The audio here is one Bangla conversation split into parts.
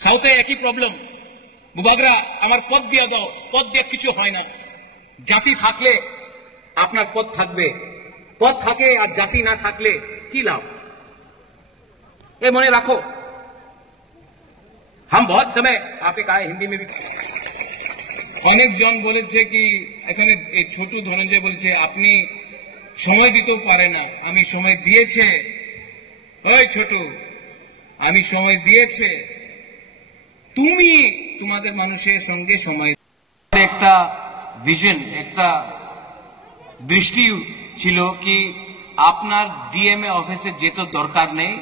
সাউথে একই প্রবলেম। বুবাগরা আমার পদ দিয়া দাও, পদ দিয়ে কিছু হয় না। জাতি থাকলে আপনার পদ থাকবে, পদ থাকে আর জাতি না থাকলে কি লাভ? এ মনে রাখো। हम बहुत समय आपने कहा है हिंदी में भी। অনেকজন বলেছে কি, এখানে ছোট ধনঞ্জয় বলেছে আপনি সময় দিতেও পারে না। আমি সময় দিয়েছে, ওই ছোট, আমি সময় দিয়েছে, তুমি তোমাদের মানুষের সঙ্গে সময়। একটা ভিশন, একটা দৃষ্টি ছিল কি আপনার ডিএমএ অফিসে যেতে দরকার নেই,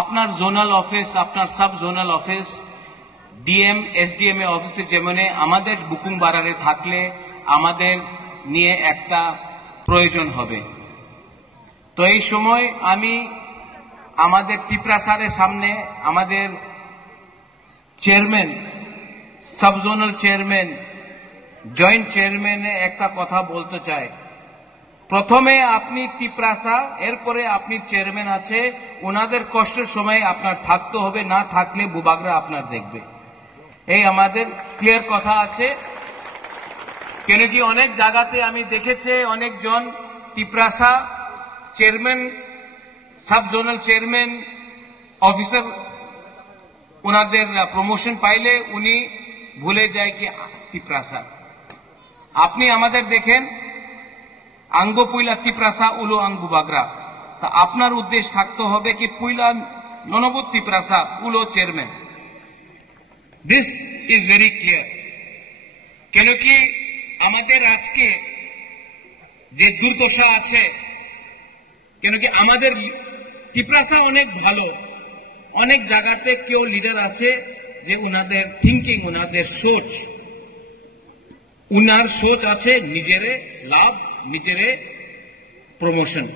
আপনার জোনাল অফিস, আপনার সাব জোনাল অফিস, ডিএম এসডিএমএ অফিসে যেমন আমাদের বুকুং বারারে থাকলে আমাদের নিয়ে একটা প্রয়োজন হবে। তো এই সময় আমি আমাদের ত্রিপুরা স্যারের সামনে আমাদের chairman, sub zonal chairman, joint চেয়ারম্যানে একটা কথা বলতে চাই। প্রথমে আপনি ত্রিপ্রাসা, এরপরে আপনি চেয়ারম্যান আছে, ওনাদের কষ্টের সময় আপনার থাকতে হবে, না থাকলে বুবাগরা আপনার দেখবে। এই আমাদের ক্লিয়ার কথা আছে। কেন কি অনেক জায়গাতে আমি দেখেছি অনেকজন ত্রিপ্রাসা chairman, sub zonal chairman, officer ওনাদের প্রমোশন পাইলে উনি ভুলে যায় কি ত্রিপ্রাসা। আপনি আমাদের দেখেন আঙ্গো পুইলা ত্রিপ্রাসা উলো আং বুবাগরা, তা আপনার উদ্দেশ্য থাকতে হবে কি পুইলা ননবুত ত্রিপ্রাসা উলো chairman. This is very clear. কেন কি আমাদের আজকে যে দুর্দশা আছে, কেন কি আমাদের ত্রিপ্রাসা অনেক ভালো, অনেক জায়গাতে কেউ লিডার আছে যে উনাদের থিঙ্কিং, উনাদের সোচ, উনার সোচ আছে নিজেরে লাভ, নিজেরে প্রমোশন।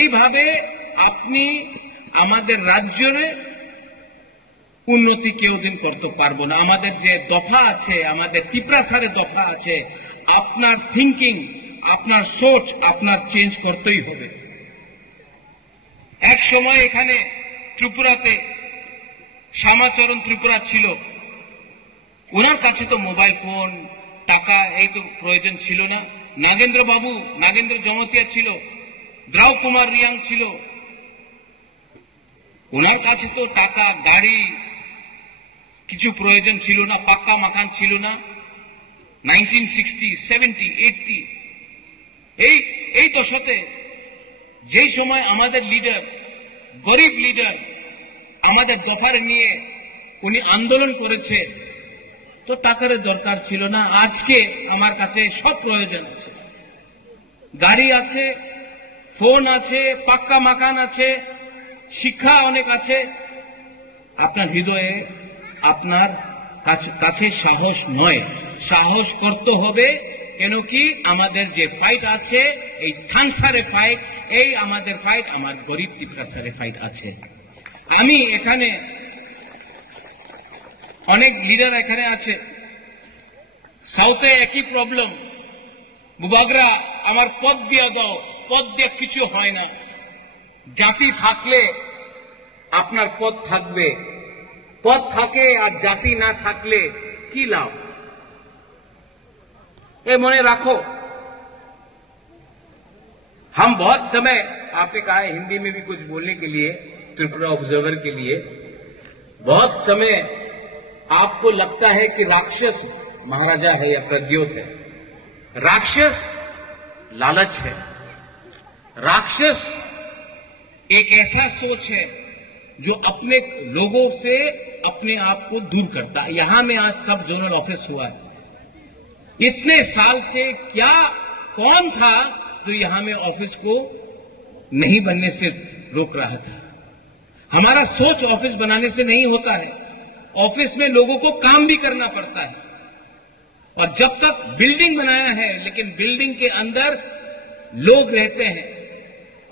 এইভাবে আপনি আমাদের রাজ্যের উন্নতি কেউ দিন করতে পারবো না। আমাদের যে দফা আছে, আমাদের ত্রিপ্রাসারে দফা আছে, আপনার থিঙ্কিং, আপনার সোচ আপনার চেঞ্জ করতেই হবে। এক সময় এখানে ত্রিপুরাতে শ্যামাচরণ ত্রিপুরা ছিল, ওনার কাছে তো মোবাইল ফোন, টাকা এই তো প্রয়োজন ছিল না। নাগেন্দ্র বাবু, নাগেন্দ্র জনতিয়া ছিল, দ্রাউ কুমার রিয়াং ছিল, ওনার কাছে তো টাকা, গাড়ি কিছু প্রয়োজন ছিল না, পাক্কা মাকান ছিল না। 1960, 70, 80 এই দশকে যেই সময় আমাদের লিডার, গরিব লিডার আমাদের দফার নিয়ে উনি আন্দোলন করেছে, তো টাকার দরকার ছিল না। আজকে আমার কাছে সব প্রয়োজন আছে, গাড়ি আছে, ফোন আছে, পাক্কা মাকান আছে, শিক্ষা অনেক আছে। আপনার হৃদয়ে, আপনার কাছে সাহস নয়, সাহস করতে হবে। কেন কি আমাদের যে ফাইট আছে, এই থানসারে ফাইট, এই আমাদের ফাইট, আমার গরিব ত্রিপ্রাসারে ফাইট আছে। আমি এখানে অনেক লিডার এখানে আছে, সাউথে একই প্রবলেম। বুবাগরা আমার পদ দিয়া দাও, পদ দিয়ে কিছু হয় না। জাতি থাকলে আপনার পদ থাকবে, পদ থাকে আর জাতি না থাকলে কি লাভ? ये मने रखो। हम बहुत समय, आपने कहा है हिंदी में भी कुछ बोलने के लिए, त्रिपुरा ऑब्जर्वर के लिए, बहुत समय आपको लगता है कि राक्षस महाराजा है या प्रद्योत है। राक्षस लालच है, राक्षस एक ऐसा सोच है जो अपने लोगों से अपने आप को दूर करता है। यहां में आज सब जोनल ऑफिस हुआ है, इतने साल से क्या कौन था जो यहां में ऑफिस को नहीं बनने से रोक रहा था? हमारा सोच ऑफिस बनाने से नहीं होता है, ऑफिस में लोगों को काम भी करना पड़ता है। और जब तक बिल्डिंग बनाया है, लेकिन बिल्डिंग के अंदर लोग रहते हैं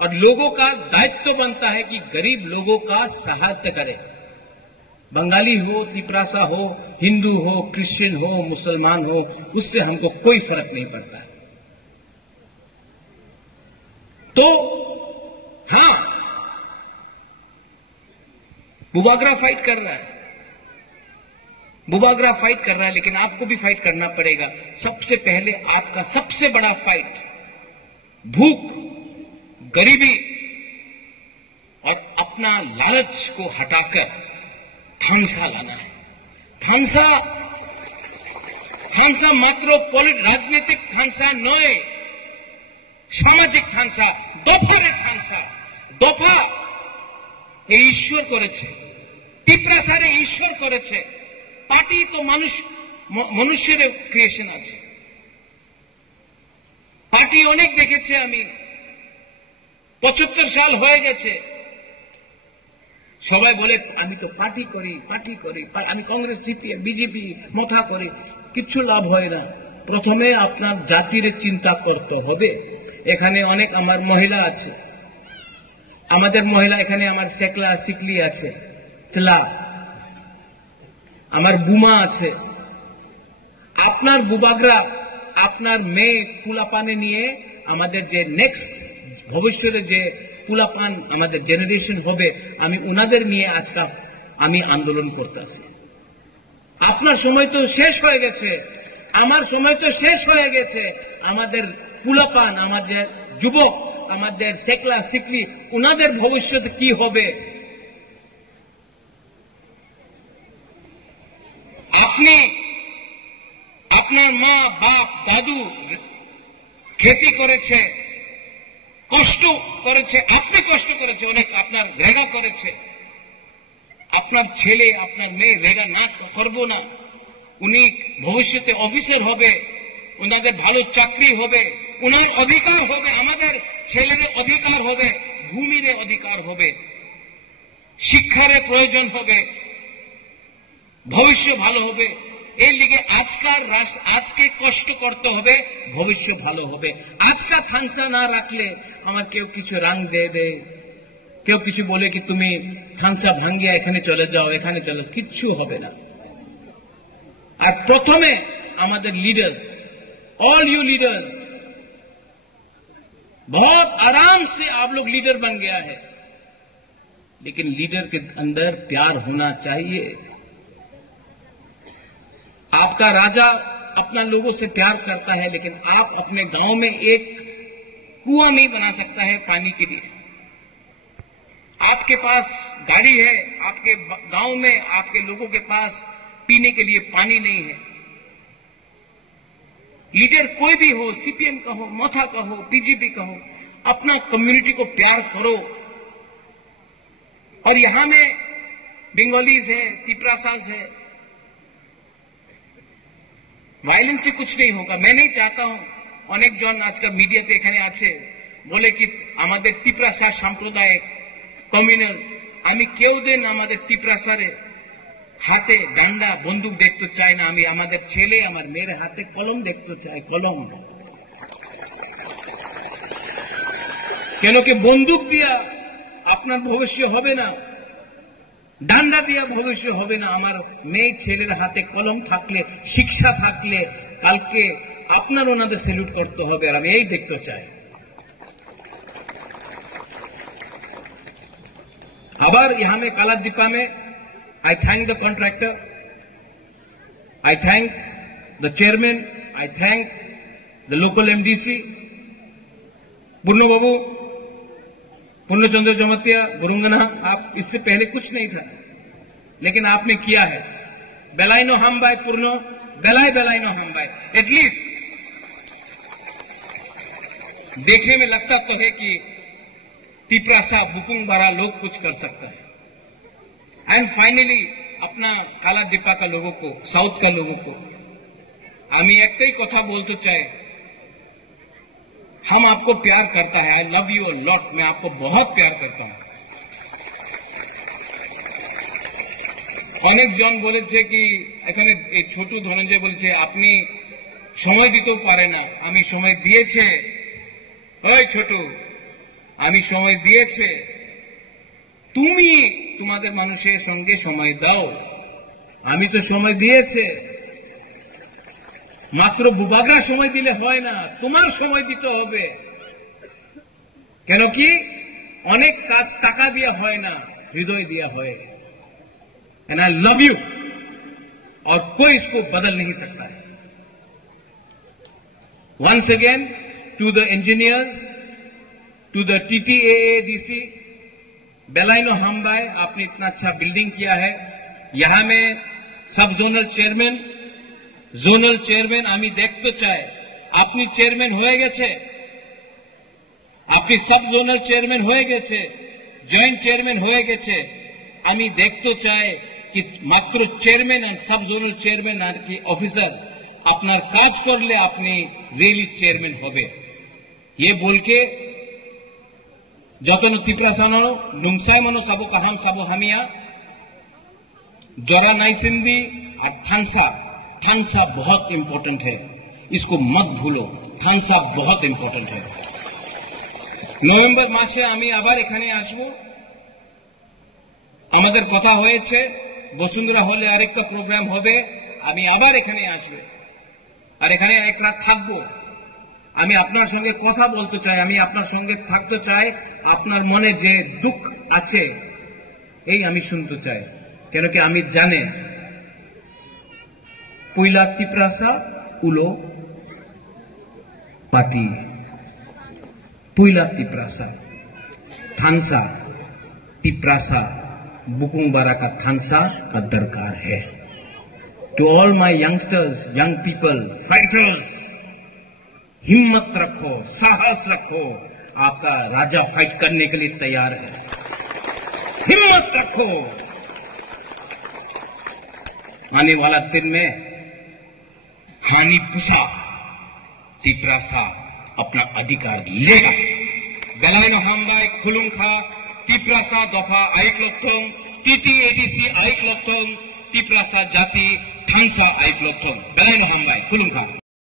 और लोगों का दायित्व बनता है कि गरीब लोगों का सहायता करें। बंगाली हो, त्रिप्रासा हो, हिंदू हो, क्रिश्चियन हो, मुसलमान हो, उससे हमको कोई फर्क नहीं पड़ता। तो हां, बुबागरा फाइट कर रहा है, बुबागरा फाइट कर रहा है, लेकिन आपको भी फाइट करना पड़ेगा। सबसे पहले आपका सबसे बड़ा फाइट भूख, गरीबी और अपना लालच को हटाकर थांसा लाना है। थांसा मात्र राजनीतिक थांसा नय, सामाजिक थांसा, दफारे थांसा। दफा এই ঈশ্বর করেছে, তিপ্রাসারে ঈশ্বর করেছে। পার্টি তো মানুষের ক্রিয়েশন আছে। পার্টি অনেক দেখেছে আমি, 75 সাল হয়ে গেছে। সবাই বলে আমি তো পার্টি করি, আমি কংগ্রেস, সিপিএম, বিজেপি মাথা করি, কিচ্ছু লাভ হয় না। প্রথমে আপনার জাতির চিন্তা করতে হবে। এখানে অনেক আমার মহিলা আছে, আমাদের মহিলা এখানে আমার সেকলা সিকলি আছে, চলা, আমার বুমা আছে। আপনার বুবাগরা, আপনার মেয়ে কুলাপানে নিয়ে আমাদের যে নেক্সট ভবিষ্যতে যে কুলাপান আমাদের জেনারেশন হবে, আমি উনাদের নিয়ে আজকে আমি আন্দোলন করতেছি। আপনার সময় তো শেষ হয়ে গেছে, আমার সময় তো শেষ হয়ে গেছে। আমাদের কুলাপান, আমাদের যুবক, আমাদের সেকলা সিকলি, উনাদের ভবিষ্যতে কি হবে? আপনি আপনার মা বাপ দাদু খেতি করেছে, কষ্ট করেছে, আপনি কষ্ট করেছে অনেক, আপনার রেগা করেছে। আপনার ছেলে আপনার মেয়ে রেগা না করবো না। উনি ভবিষ্যতে অফিসার হবে, ওনাদের ভালো চাকরি হবে, ওনার অধিকার হবে, আমাদের ছেলেদের অধিকার হবে, ভূমির অধিকার হবে, শিক্ষার প্রয়োজন হবে, ভবিষ্যৎ ভালো হবে। এর লিগে আজকে কষ্ট করতে হবে, ভবিষ্যৎ ভালো হবে। আজকা থাংসা না রাখলে আমার কেউ কিছু রাং দে, কেউ কিছু বলে কি তুমি থাংসা ভাঙ্গিয়া এখানে চলে যাও, এখানে চলে, কিচ্ছু হবে না। আর প্রথমে আমাদের লিডার্स, ऑल यू लीडर्स, बहुत आराम से आप लोग लीडर बन गया है, लेकिन लीडर के अंदर प्यार होना चाहिए। आपका राजा अपना लोगों से प्यार करता है, लेकिन आप अपने गांव में एक कुआं नहीं बना सकता है पानी के लिए। आपके पास गाड़ी है, आपके गांव में आपके लोगों के पास पीने के लिए पानी नहीं है। लीडर कोई भी हो, सीपीएम का हो, मोथा का हो, बीजेपी का हो, अपना कम्युनिटी को प्यार करो। और यहां में बंगालीज है, तिपरासास है, वायलेंस से कुछ नहीं होगा। मैं नहीं चाहता हूं, अनेक जन आजकल मीडियाते এখানে আছে বলে কি আমাদের তিপ্রাসা সাম্প্রদায়িক কমিউনাল। আমি কেউ দিন আমাদের তিপ্রাসারে হাতে ডান্ডা বন্দুক দেখতে চাই না। আমি আমাদের ছেলে আমার মেয়ের হাতে কলম দেখতে চাই, কলম। কেন কি বন্দুক দিয়া আপনার ভবিষ্যৎ হবে না, ডান্ডা দিয়া ভবিষ্যৎ হবে না। আমার মেয়ে ছেলের হাতে কলম থাকলে, শিক্ষা থাকলে, কালকে আপনার ওনাদের স্যালুট করতে হবে। আর আমি এই দেখতে চাই। আবার यहाँ में काला दीपा में I thank the contractor, I thank the chairman, I thank the local MDC, पूर्ण बाबू, पूर्णचंद्र जमतिया, गुरुंगना। आप इससे पहले कुछ नहीं था, लेकिन आपने किया है। बेलाइनो हम बाय पूर्ण, बेलाइनो हम बाय। एटलीस्ट देखने में लगता तो है कि तिपरासा बुकुंग बारा लोग कुछ कर सकता है। एंड फाइनली अपना काला दीपा का लोगों को, साउथ का लोगों को আমি একটাই কথা বলতে চাই, हम आपको प्यार करता है। I love you a lot, मैं आपको बहुत प्यार करता हूं। অনেক জন বলেছে কি এখানে ছোট ধনঞ্জয় বলেছে আপনি সময় দিতেও পারে না। আমি সময় দিয়েছে, ওই ছোট, আমি সময় দিয়েছে। তুমি তোমাদের মানুষের সঙ্গে সময় দাও। আমি তো সময় দিয়েছে, মাত্র বুবাগা সময় দিলে হয় না, তোমার সময় দিতে হবে। কেন কি অনেক কাজ টাকা দিয়ে হয় না, হৃদয় দিয়ে হয়। And I love you और कोई इसको बदल नहीं सकता है। Once again to the engineers, to the TTAADC, बेलाइनो हमबाई, आपने इतना अच्छा बिल्डिंग किया है। यहां में सब जोनल चेयरमैन आमी देखते चाय, अपनी चेयरमैन हो गेছে, আপনি सब जोनल चेयरमैन हो गेছে, जॉइंट चेयरमैन हो गेছে। आमी देखते चाय कि मात्र चेयरमैन और सब जोनल चेयरमैन और की ऑफिसर अपना काज कर ले अपनी रियली चेयरमैन होबे, ये बोल के जतन तिप्रासानो नुंगसाय मनो सबो कहाम सबो हमिया जरा नाइसिंदी और थानसा बहुत इंपॉर्टेंट है, इसको मत भूलो। थानसा बहुत इंपॉर्टेंट है। नवम्बर मासे आमी आबार एखाने आसबो, आमादेर कथा होयेछे बसुंधरा हले आरेकटा प्रोग्राम होबे, आमी आबार एखाने आसबो और एखाने एक रात थाकबो। আমি আপনার সঙ্গে কথা বলতে চাই, আমি আপনার সঙ্গে থাকতে চাই, আপনার মনে যে দুঃখ আছে এই আমি শুনতে চাই। কেন কি আমি জানে পয়লা তিপ্রাসা উলো পাটি, পয়লা তিপ্রাসা थानसा तिप्रासा बुकुंगबारा का थानसा का दरकार है। To all my youngsters, young people, fighters, हिम्मत रखो, साहस रखो, आपका राजा फाइट करने के लिए तैयार है। हिम्मत रखो, आने वाला दिन में हानि पुषा तिप्रासा अपना अधिकार लेगा। बेलाइनो हमबाई खुलुंखा तिप्रासा दफा आइकलथों, TTADC आइकलथों, तिप्रासा जाति थानसा आइकलथों, बेलाइनो हमबाई खुलुंखा।